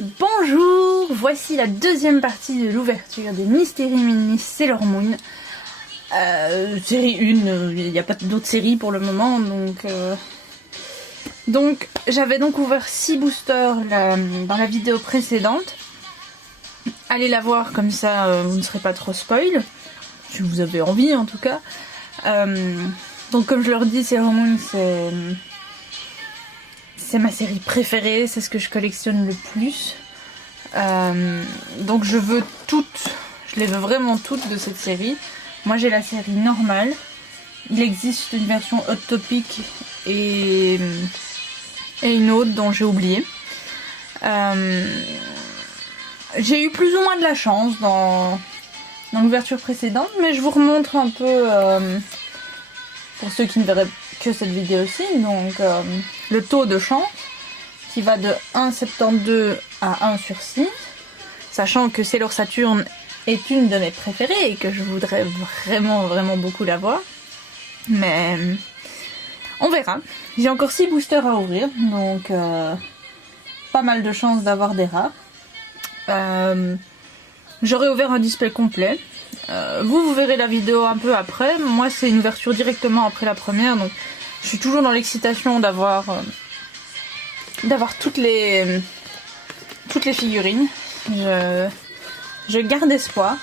Bonjour, voici la deuxième partie de l'ouverture des Mystery Mini Sailor Moon. Série 1, il n'y a pas d'autres séries pour le moment, donc j'avais donc ouvert 6 boosters dans la vidéo précédente. Allez la voir, comme ça vous ne serez pas trop spoil, si vous avez envie en tout cas. Donc comme je leur dis, Sailor Moon c'est ma série préférée, c'est ce que je collectionne le plus. Donc je veux toutes, je les veux vraiment toutes de cette série. Moi j'ai la série normale. Il existe une version Hot Topic et une autre dont j'ai oublié. J'ai eu plus ou moins de la chance dans l'ouverture précédente, mais je vous remontre un peu pour ceux qui ne verraient que cette vidéo-ci, donc le taux de chance qui va de 1,72 à 1 sur 6, sachant que Sailor Saturn est une de mes préférées et que je voudrais vraiment beaucoup la voir, mais on verra. J'ai encore 6 boosters à ouvrir, donc pas mal de chances d'avoir des rares. J'aurai ouvert un display complet. Vous verrez la vidéo un peu après. Moi c'est une ouverture directement après la première, donc je suis toujours dans l'excitation d'avoir toutes les figurines. Je garde espoir.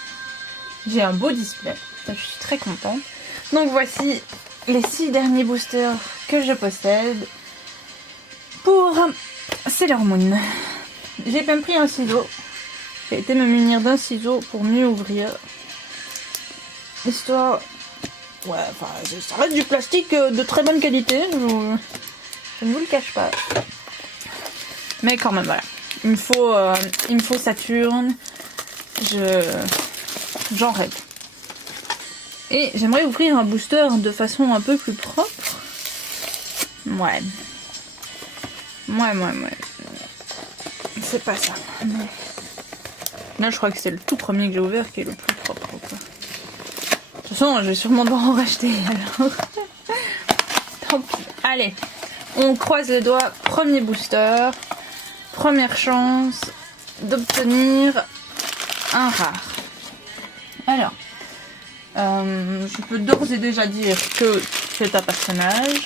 J'ai un beau display, je suis très contente. Donc voici les 6 derniers boosters que je possède pour Sailor Moon. J'ai même pris un ciseau. J'ai été me munir d'un ciseau pour mieux ouvrir. Histoire... Ouais, enfin, ça reste du plastique de très bonne qualité, je ne vous le cache pas. Mais quand même, voilà. Il me faut Saturn. J'en rêve. Et j'aimerais ouvrir un booster de façon un peu plus propre. Ouais. C'est pas ça. Là, je crois que c'est le tout premier que j'ai ouvert qui est le plus propre, quoi. De toute façon, je vais sûrement devoir en racheter, alors. Tant pis. Allez, on croise les doigts. Premier booster. Première chance d'obtenir un rare. Alors, je peux d'ores et déjà dire que c'est un personnage.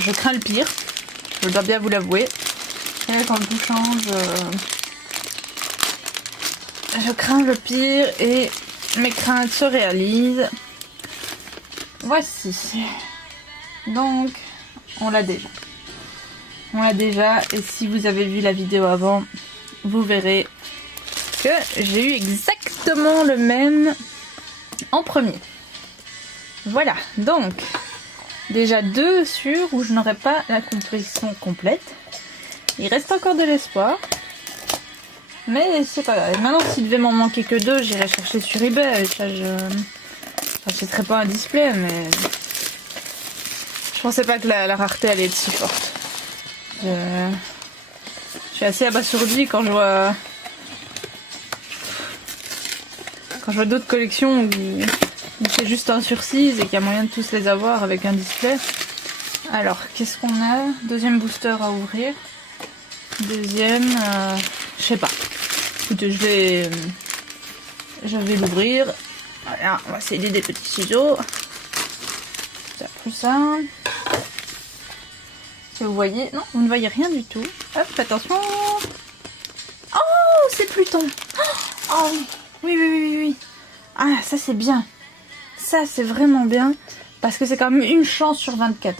Je crains le pire. Je dois bien vous l'avouer. Et quand tout change, je crains le pire et mes craintes se réalisent. Voici. Donc, on l'a déjà. Et si vous avez vu la vidéo avant, vous verrez que j'ai eu exactement le même en premier. Voilà, donc déjà 2 sûrs où je n'aurai pas la complétion complète. Il reste encore de l'espoir. Mais c'est pas grave. Maintenant, s'il devait m'en manquer que 2, j'irai chercher sur eBay. Ça, je n'achèterai pas un display, mais je pensais pas que la rareté allait être si forte. Je suis assez abasourdie quand je vois d'autres collections où c'est juste 1 sur 6 et qu'il y a moyen de tous les avoir avec un display. Alors, qu'est-ce qu'on a? Deuxième booster à ouvrir. Deuxième, je sais pas. Écoutez, je vais l'ouvrir. Voilà, on va essayer des petits ciseaux. C'est plus ça. Si vous voyez, non, vous ne voyez rien du tout. Hop, attention. Oh, c'est Pluton. Oh, oui. Ah, ça c'est bien. Ça c'est vraiment bien. Parce que c'est quand même une chance sur 24.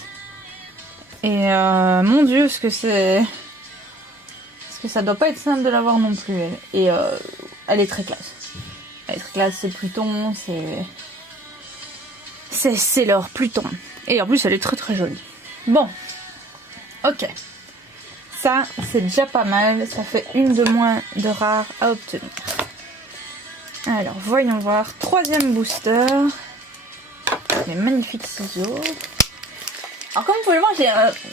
Et mon dieu, ce que c'est... Parce que ça doit pas être simple de l'avoir non plus. Et elle est très classe. C'est Pluton, c'est leur Pluton. Et en plus, elle est très jolie. Bon. Ok. Ça, c'est déjà pas mal. Ça fait une de moins de rares à obtenir. Alors, voyons voir. Troisième booster. Les magnifiques ciseaux. Alors comme vous pouvez le voir, j'ai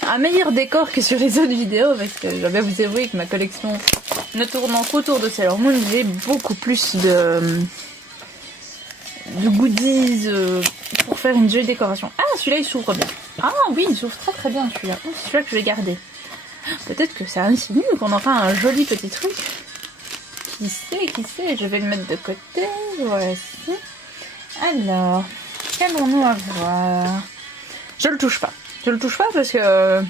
un meilleur décor que sur les autres vidéos parce que je vais vous avouer que ma collection ne tournant qu'autour de Sailor Moon, j'ai beaucoup plus de goodies pour faire une jolie décoration. Ah, celui-là il s'ouvre bien. Ah oui, il s'ouvre très bien celui-là. Oh, c'est celui-là que je vais garder. Peut-être que ça insinue qu'on aura un joli petit truc. Qui sait, je vais le mettre de côté. Voici. Alors, qu'allons-nous avoir? Je le touche pas. Je le touche pas parce que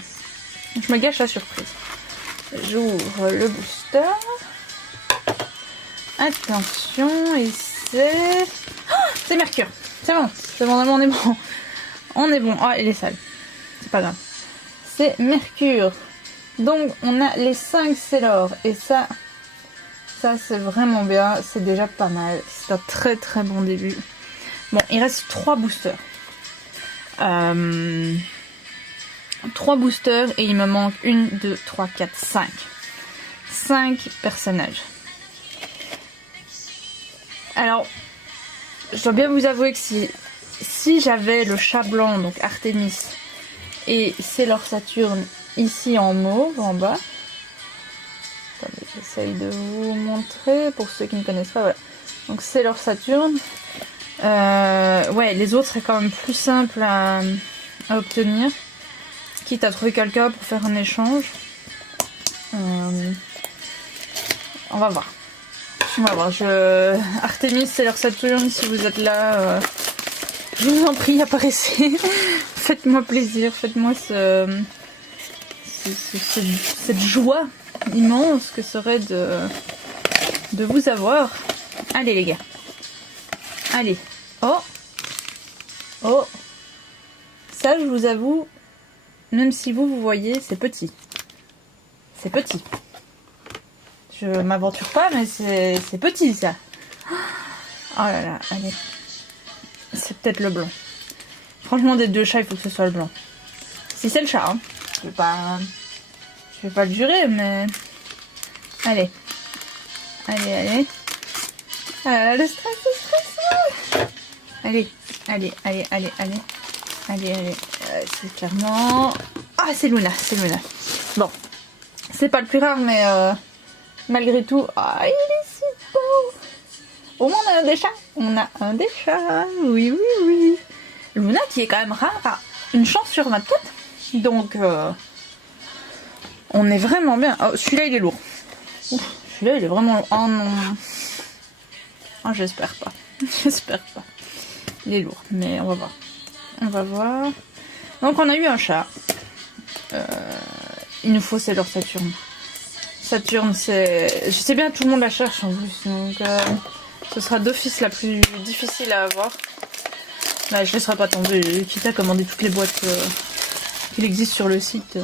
je me gâche la surprise. J'ouvre le booster. Attention, et c'est... Oh, c'est Mercure. C'est bon, on est bon. On est bon. Oh, il est sale. C'est pas grave. C'est Mercure. Donc, on a les 5 Sailor. Et ça c'est vraiment bien. C'est déjà pas mal. C'est un très très bon début. Bon, il reste 3 boosters. 3 boosters et il me manque 1, 2, 3, 4, 5. 5 personnages. Alors, je dois bien vous avouer que si j'avais le chat blanc, donc Artemis, et Sailor Saturne ici en mauve, en bas. Attendez, j'essaye de vous montrer pour ceux qui ne connaissent pas. Voilà. Donc Sailor Saturne. Ouais, les autres seraient quand même plus simples à obtenir. Quitte à trouver quelqu'un pour faire un échange. On va voir. Artemis, Sailor Saturne, si vous êtes là, je vous en prie, apparaissez. Faites-moi plaisir, faites-moi cette joie immense que serait de vous avoir. Allez les gars. Allez. Oh. Ça, je vous avoue, même si vous voyez, c'est petit. C'est petit. Je m'aventure pas, mais c'est petit ça. Oh là là, allez. C'est peut-être le blanc. Franchement, des 2 chats, il faut que ce soit le blanc. Si c'est le chat, hein. Je vais pas le jurer, mais... Allez. Allez. Le stress. Allez. C'est clairement... Ah, c'est Luna. Bon. C'est pas le plus rare, mais... Malgré tout... Ah, il est si beau. Au moins, on a un des chats. Oui. Luna qui est quand même rare. Enfin, une chance sur 24. Donc, on est vraiment bien. Oh, celui-là, il est lourd. Ouf, celui-là, il est vraiment lourd. Oh non. Oh, j'espère pas. Il est lourd, mais on va voir. Donc, on a eu un chat. Il nous faut Sailor Saturne. Saturne, c'est... Je sais bien, tout le monde la cherche en plus. Donc, ce sera d'office la plus difficile à avoir. Là, je ne laisserai pas tomber. Quitte à commander toutes les boîtes qu'il existe sur le site.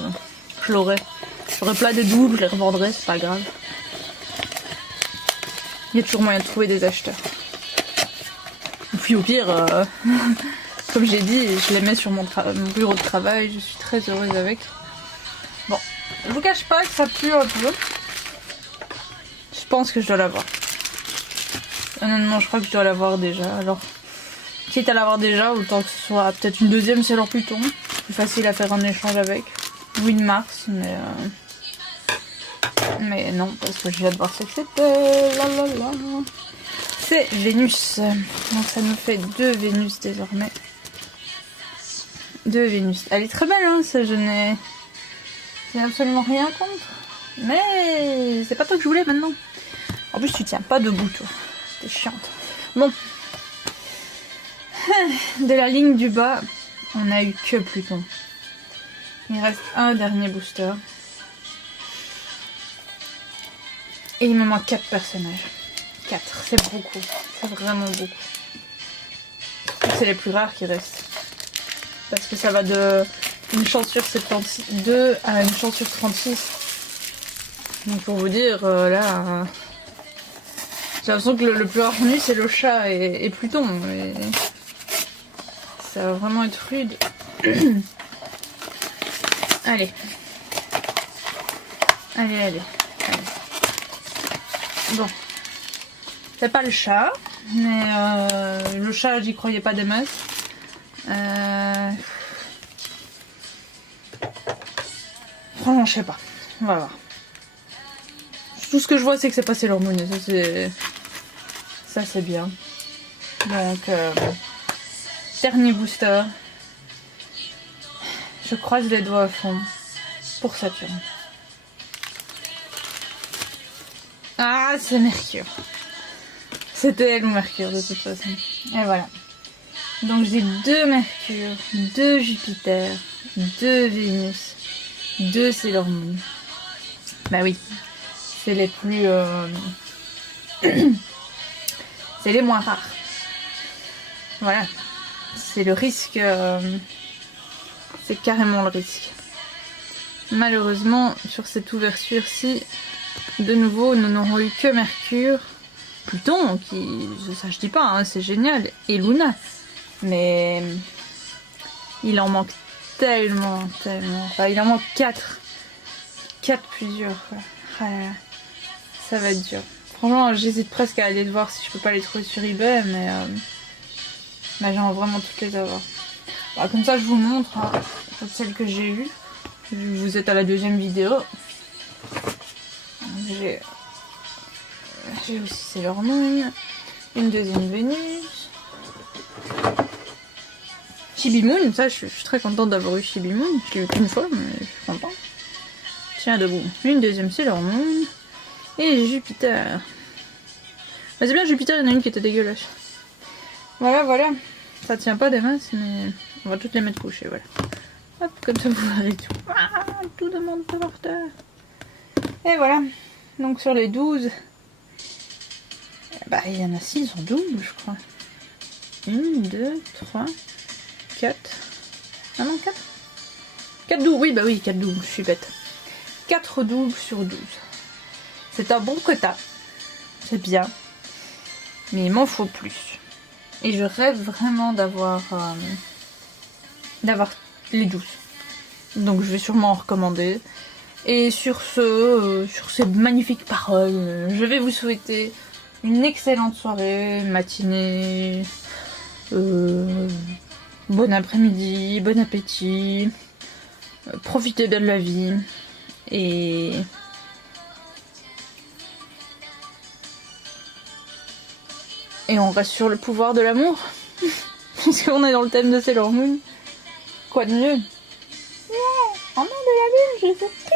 Je l'aurai. J'aurai plein de doubles, je les revendrai, c'est pas grave. Il y a toujours moyen de trouver des acheteurs. Et puis au pire, comme j'ai dit, je les mets sur mon bureau de travail. Je suis très heureuse avec. Bon, je vous cache pas que ça pue un peu. Je pense que je dois l'avoir. Honnêtement, je crois que je dois l'avoir déjà. Alors, quitte à l'avoir déjà, autant que ce soit peut-être une deuxième Sailor Pluton. Plus facile à faire un échange avec. Ou une Mars, mais non, parce que je viens de voir ce que c'était. C'est Vénus. Donc ça nous fait 2 Vénus désormais. 2 Vénus. Elle est très belle, hein, ça, je n'ai absolument rien contre. Mais c'est pas toi que je voulais maintenant. En plus, tu tiens pas debout, toi. T'es chiante. Bon. De la ligne du bas, on a eu que Pluton. Il reste un dernier booster. Et il me manque 4 personnages. 4, c'est beaucoup. C'est vraiment beaucoup. C'est les plus rares qui restent. Parce que ça va de une chance sur 72 à une chance sur 36. Donc pour vous dire, là... j'ai l'impression que le plus rare venu c'est le chat et Pluton. Et ça va vraiment être rude. Allez. Bon. C'est pas le chat, mais le chat, j'y croyais pas des masses. Franchement, je sais pas. On va voir. Tout ce que je vois, c'est que c'est pas Sailor Moon. Ça, c'est bien. Donc, dernier booster. Je croise les doigts à fond pour Saturne. Ah, c'est Mercure. C'était elle ou Mercure de toute façon. Et voilà. Donc j'ai 2 Mercure, 2 Jupiter, 2 Vénus, 2 Sailor Moon. Bah oui, c'est les plus... c'est les moins rares. Voilà. C'est le risque... c'est carrément le risque. Malheureusement, sur cette ouverture-ci, de nouveau, nous n'aurons eu que Mercure, Pluton, qui, ça je dis pas, hein, c'est génial, et Luna. Mais il en manque tellement. Enfin, il en manque 4. 4 plusieurs. Quoi. Ah là là. Ça va être dur. Franchement, j'hésite presque à aller voir si je peux pas les trouver sur eBay, mais j'aimerais vraiment toutes les avoir. Bah, comme ça, je vous montre hein, toutes celles que j'ai eues. Vous êtes à la 2e vidéo. J'ai aussi Sailor Moon, une 2e Vénus. Chibi Moon, ça je suis très contente d'avoir eu Chibi Moon. Je l'ai eu qu'une fois, mais je suis contente. Tiens debout. Une 2e Sailor Moon. Et Jupiter. Bah, c'est bien Jupiter, il y en a une qui était dégueulasse. Voilà. Ça tient pas des masses, mais on va toutes les mettre couchées, voilà. Hop, comme ça vous verrez tout. Ah, tout demande pas par terre. Et voilà. Donc sur les 12, bah il y en a 6 en double, je crois. 1, 2, 3, 4. Ah non, 4 4 doubles, oui, bah oui, 4 doubles, je suis bête. 4 doubles sur 12. C'est un bon quota. C'est bien. Mais il m'en faut plus. Et je rêve vraiment d'avoir les 12. Donc je vais sûrement en recommander. Et sur sur ces magnifiques paroles, je vais vous souhaiter une excellente soirée, matinée, bon après-midi, bon appétit, profitez bien de la vie et on reste sur le pouvoir de l'amour, puisqu'on est dans le thème de Sailor Moon. Quoi de mieux? Oh non, de la lune, je sais pas.